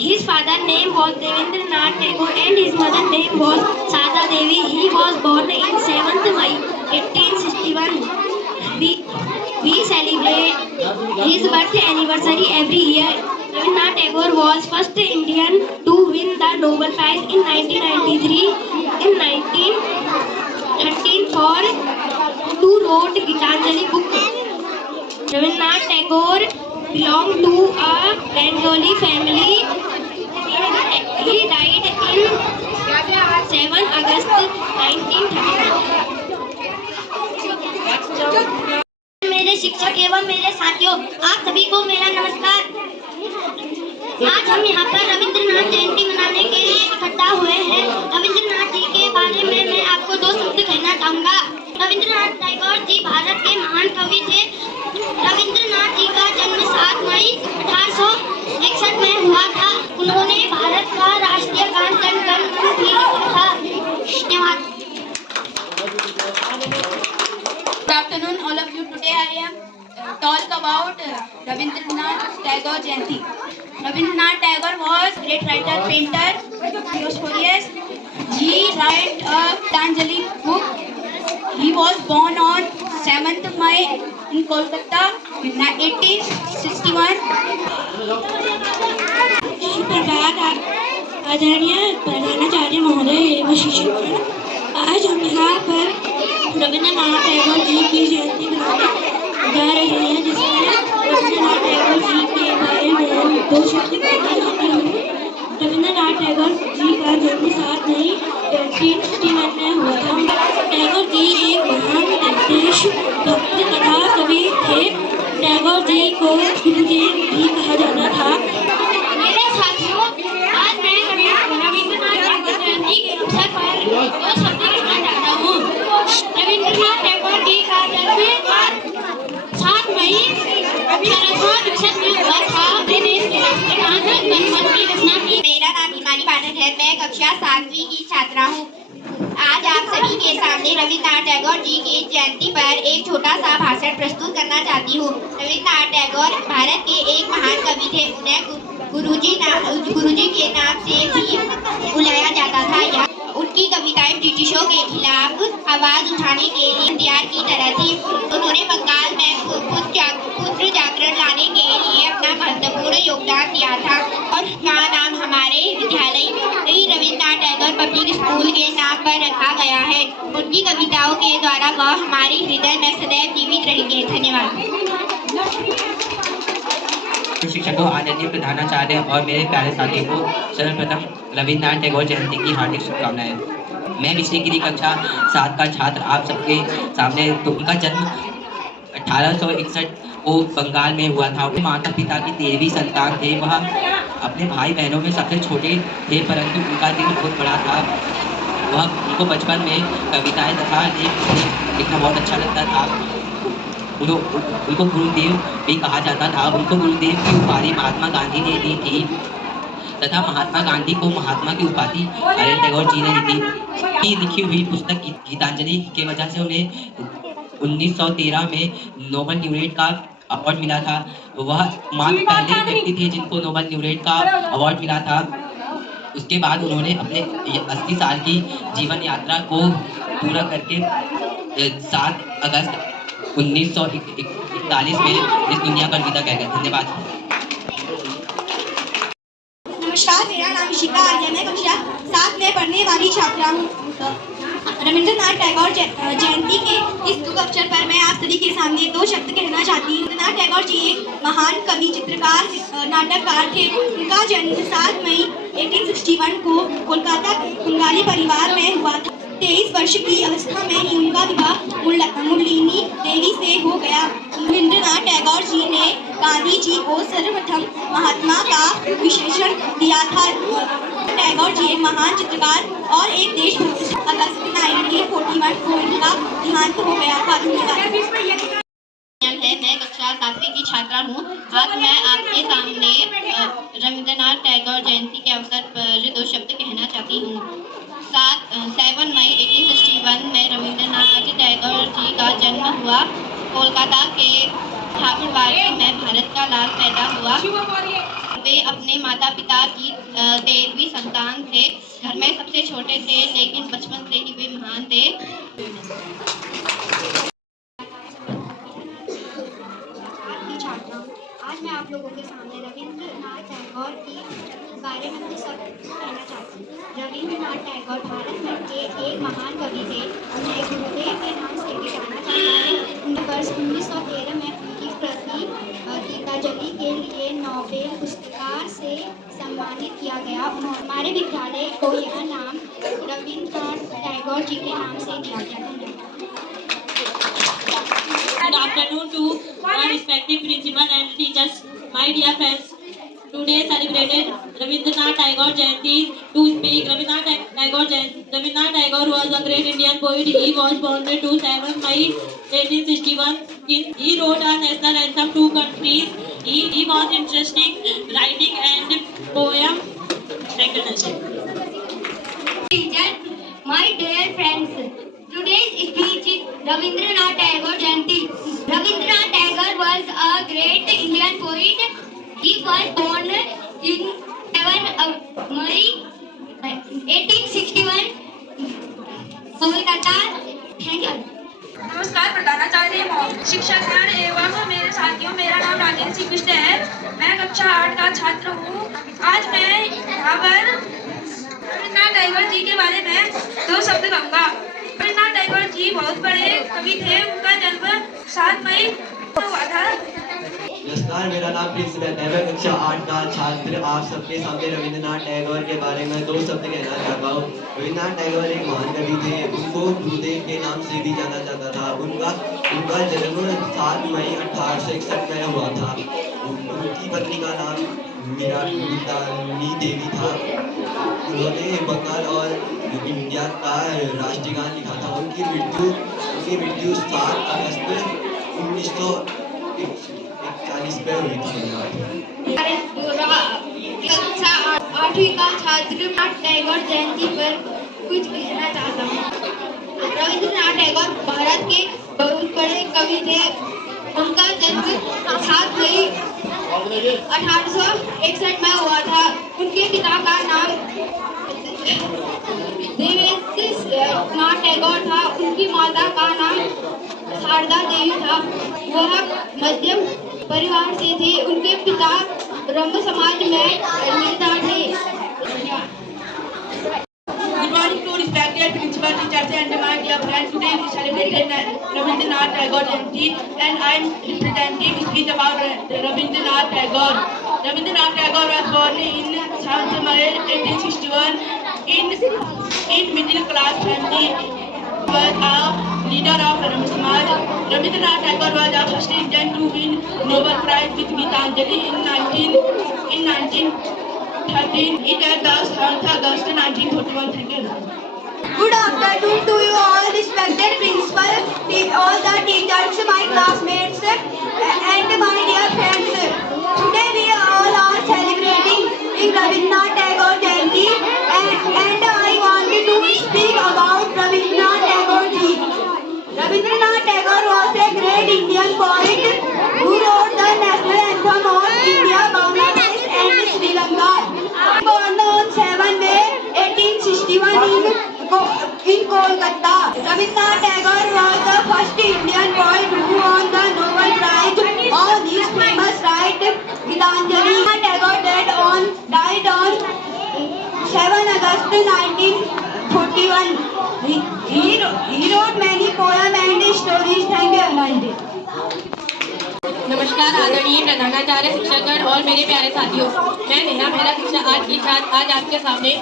His father name was Devendranath Tagore and his mother name was Sada Devi. He was born in 7th May 1861. We celebrate his birth anniversary every year. Rabindranath Tagore was first Indian to win the Nobel Prize in 1993. In 1913 for who wrote Gitanjali book. Rabindranath Tagore belonged to a Bengali family. He died in 7 August 1931. मेरे शिक्षक एवं मेरे साथियों, आप सभी को मेरा नमस्कार। आज हम यहाँ पर रविंद्रनाथ जयंती मनाने के लिए इकट्ठा हुए हैं। रविंद्रनाथ जी के बारे में मैं आपको 2 शब्द कहना चाहूँगा। रविंद्रनाथ टैगोर जी भारत के महान कवि थे। रविंद्रनाथ जी का जन्म 7 मई 1861 में हुआ था। उन्होंने भारत का राष्ट्रीय गान जन गण मन भी लिखा था। धन्यवाद। Good afternoon, all of you. Today I am talk about Rabindranath Tagore Jayanti. Rabindranath Tagore was great writer, painter, historian. He wrote a Gitanjali book. He was born on 7th May in Kolkata in 1861. आदरणीय प्रधानाचार्य महोदय एवं शिक्षकगण, आज हम यहाँ पर रविंद्रनाथ टैगोर जी की जयंती मनाने जा रहे हैं, जिसमें रविंद्रनाथ टैगोर जी के बारे में 2 शब्द कहना चाहती हूँ। रविंद्रनाथ टैगोर जी का जन्म 7 मई 1861 में हुआ था। टैगोर जी एक महान देशभक्त तथा कवि थे। टैगोर जी को गुरुजी भी कहा जाता था। मेरे साथियों, आज मैं रविंद्रनाथ जयंती के अवसर पर 2 शब्द कहना चाहता हूँ। रविंद्रनाथ टैगोर जी का जन्म 7 मई 1861 में हुआ था। देश के राष्ट्रीय गान जन गण मन की रचना की। मेरा नाम हिमानी पाठक है। मैं कक्षा 7वीं की छात्रा हूँ। आज आप सभी के सामने रविंद्रनाथ टैगोर जी की जयंती पर एक छोटा सा भाषण प्रस्तुत करना चाहती हूँ। रविंद्रनाथ टैगोर भारत के एक महान कवि थे। उन्हें गुरुजी के नाम से भी बुलाया जाता था। उनकी कविताएं ब्रिटिशों के खिलाफ आवाज उठाने के लिए हथियार की तरह थी। उन्होंने बंगाल में पुत्र जागरण लाने के लिए अपना महत्वपूर्ण योगदान दिया था। और का नाम हमारे विद्यालय रविंद्रनाथ टैगोर पब्लिक स्कूल के नाम पर रखा गया है। उनकी कविताओं के द्वारा वह हमारे हृदय में सदैव जीवित रहेंगे। धन्यवाद। शिक्षकों, आदरणीय प्रधानाचार्य और मेरे प्यारे साथियों को सर्वप्रथम रविंद्रनाथ टैगोर जयंती की हार्दिक शुभकामनाएं। मैं विषय की कक्षा 7 का छात्र आप सबके सामने। तो उनका जन्म 1861 को बंगाल में हुआ था। माता पिता की 13वीं संतान थे। वह अपने भाई बहनों में सबसे छोटे थे, परंतु उनका दिल बहुत बड़ा था। उनको बचपन में कविताएं तथा लेख लिखना बहुत अच्छा लगता था। उनको गुरुदेव भी कहा जाता था। उनको गुरुदेव की उपाधि महात्मा गांधी ने दी थी तथा महात्मा गांधी को महात्मा की उपाधि रविंद्रनाथ टैगोर जी ने दी थी। लिखी हुई पुस्तक गीतांजलि के वजह से उन्हें 1913 में नोबेल laureate का अवार्ड मिला था। वह मात्र पहले व्यक्ति थे जिनको नोबेल laureate का अवार्ड मिला था। उसके बाद उन्होंने अपने 80 साल की जीवन यात्रा को पूरा करके 7 अगस्त 1941 में इस दुनिया का अलविदा कह गए। धन्यवाद। नमस्कार, मेरा नाम इशिका आर्य है। मैं कक्षा 7 में पढ़ने वाली छात्रा हूँ। रविंद्रनाथ टैगोर जयंती के इस शुभ अवसर पर मैं आप सभी के सामने 2 शब्द कहना चाहती हूँ। रविंद्रनाथ टैगोर जी एक महान कवि, चित्रकार, नाटककार थे। उनका जन्म 7 मई 1861 को कोलकाता के बंगाली परिवार में हुआ था। 23 वर्ष की अवस्था में ही उनका विवाह मृणालिनी देवी से हो गया। रविंद्रनाथ टैगोर जी ने गांधी जी को सर्वप्रथम महात्मा का विशेषण दिया था। टैगोर जी एक महान चित्रकार और एक देशभक्त। अगस्त 1941 को उनका देहांत हो गया था। मैं कक्षा 7वीं की छात्रा हूँ। आज मैं आपके सामने रविंद्रनाथ टैगोर जयंती के अवसर पर 2 शब्द कहना चाहती हूँ। 7 मई 1861 में रविंद्रनाथ टैगोर जी का जन्म हुआ। कोलकाता के ठाकुरबाड़ी में भारत का लाल पैदा हुआ। वे अपने माता पिता की 13वीं संतान थे। घर में सबसे छोटे थे, लेकिन बचपन से ही वे महान थे। आज मैं आप लोगों के सामने रविंद्रनाथ टैगोर के बारे में कुछ सब कहना चाहती हूँ। रविंद्रनाथ टैगोर भारत में के एक महान कवि थे। उन्हें गुरुदेव के नाम से भी जाना जाता है। उन्हें वर्ष 1913 में उनकी कृति गीतांजलि के लिए नोबेल पुरस्कार से सम्मानित किया गया। हमारे विद्यालय को यह नाम रविंद्रनाथ टैगोर जी के नाम से दिया गया। धन्यवाद। Good afternoon to my respective principal and teachers, my dear friends. Today celebrated Rabindranath Tagore Jayanti. To speak Rabindranath Tagore was a great Indian poet. He was born on 27 May 1861. He wrote a national anthem to countries. He was interesting writing and poem recognition. My dear friends, today's speech is Rabindranath Tagore Jayanti. Rabindranath Tagore was a great Indian poet. He was born in 7 May 1861, Kolkata. Thank you. नमस्कार प्रधानाचार्य, शिक्षकगण एवं मेरे साथियों, मेरा नाम राजेंद्र सिंह कृष्ण है। मैं कक्षा 8 का छात्र हूँ। आज मैं यहाँ पर रविंद्रनाथ टैगोर जी के बारे में 2 शब्द कहूँगा। रविंद्रनाथ टैगोर जी बहुत बड़े कवि थे। उनका जन्म 7 मई को हुआ था। नमस्कार, मेरा नाम प्रिंस है। मैं कक्षा 8 का छात्र आप सबके सामने रविंद्रनाथ टैगोर के बारे में 2 शब्द कहना चाहता हूँ। रविंद्रनाथ टैगोर एक महान कवि थे। उनको गुरुदेव के नाम से भी जाना जाता था। उनका जन्म 7 मई 1861 में हुआ था। उनकी पत्नी का नाम मीरानी देवी था। उन्होंने बंगाल और इंडिया का राष्ट्रगान लिखा था। उनकी मृत्यु 7 अगस्त 1941 में हुई थी। कक्षा 8वीं का छात्र रविंद्रनाथ टैगोर जयंती पर कुछ कहना चाहता हूँ। रविंद्रनाथ टैगोर भारत के बहुत बड़े कवि थे। उनका जन्म 7 मई 1861 में हुआ था। उनके पिता का नाम देवेंद्रनाथ टैगोर था। उनकी माता का नाम शारदा देवी था। वह मध्यम परिवार से थे। उनके पिता ब्रह्म समाज में नेता थे। Good morning to respected principal, teachers and my dear friends. Today we celebrate Rabindranath Tagore Jayanti and I am representing speech about Rabindranath Tagore. Rabindranath Tagore was born in 7 May 1861 in middle class family. He was a leader of Brahmo Samaj. Rabindranath Tagore was the first Indian to win Nobel Prize with Gitanjali in 1913. It was the 7th August 1941. Thank you. Good afternoon to you all, respected principal, all the teachers, my classmates, and my dear friends. Today we all are celebrating Rabindranath Tagore Jayanti, and I want to speak about Rabindranath Tagore ji. Rabindranath Tagore was a great Indian poet who wrote the national anthem of India, Bangladesh, and Sri Lanka. Born on 7 May 1861 in Kolkata. Rabindranath Tagore was the first Indian poet who won the Nobel Prize on his famous right Gitanjali. Tagore died on 7 August 1941. He wrote many poems and stories. Thank you. नमस्कार आदरणीय प्रधानाचार्य, शिक्षकगण और मेरे प्यारे साथियों, मैं नेहा मेरा कक्षा 8 की छात्र आज आपके सामने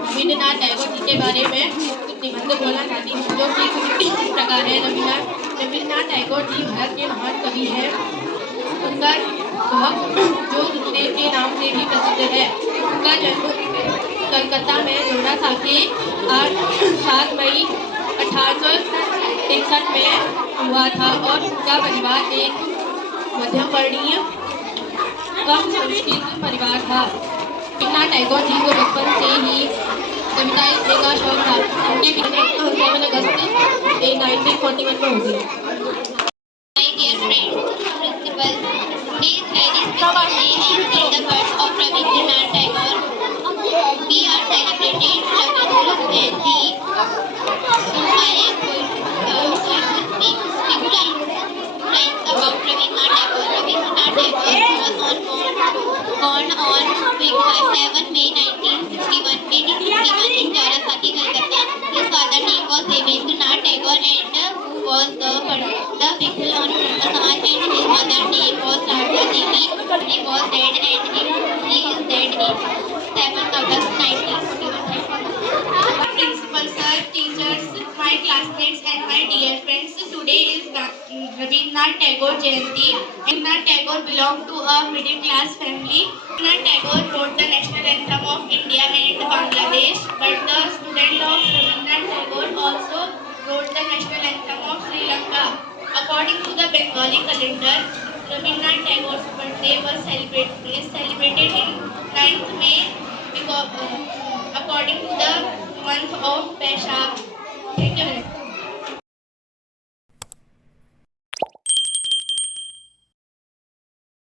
रविंद्रनाथ टैगोर जी के बारे में कुछ निबंध बोलना चाहती हूँ, जो कि इस प्रकार है। रविंद्रनाथ टैगोर जी भारत के महान कवि हैं। उनका जो गुरुदेव के नाम से भी प्रसिद्ध है। उनका जन्म कलकत्ता में जोड़ासांकी 7 मई 1863 में हुआ था और उनका परिवार एक मध्यम वर्णीय कम संस्कृत परिवार था। रविंद्रनाथ टैगोर जी को बचपन से ही कविता लिखने का शौक था। उनके पिता 7 अगस्त 1941 में हो गया। My dear friend, principal, please I respect the name and read the words of Tagore and who was the people on Prabhakar, and his mother name was Radha Devi. He was dead and he is dead in 7 August 1941. Principal sir, teachers, my classmates and my dear friends, today is Rabindranath Tagore Jayanti. Rabindranath Tagore belonged to a middle class family. Rabindranath Tagore wrote the national anthem of India and Bangladesh, but the student of Rabindranath Tagore also wrote the national anthem of Sri Lanka. According to the Bengali calendar, Rabindranath Tagore's birthday is celebrated in 9th May because, according to the month of Baishakh. Thank you.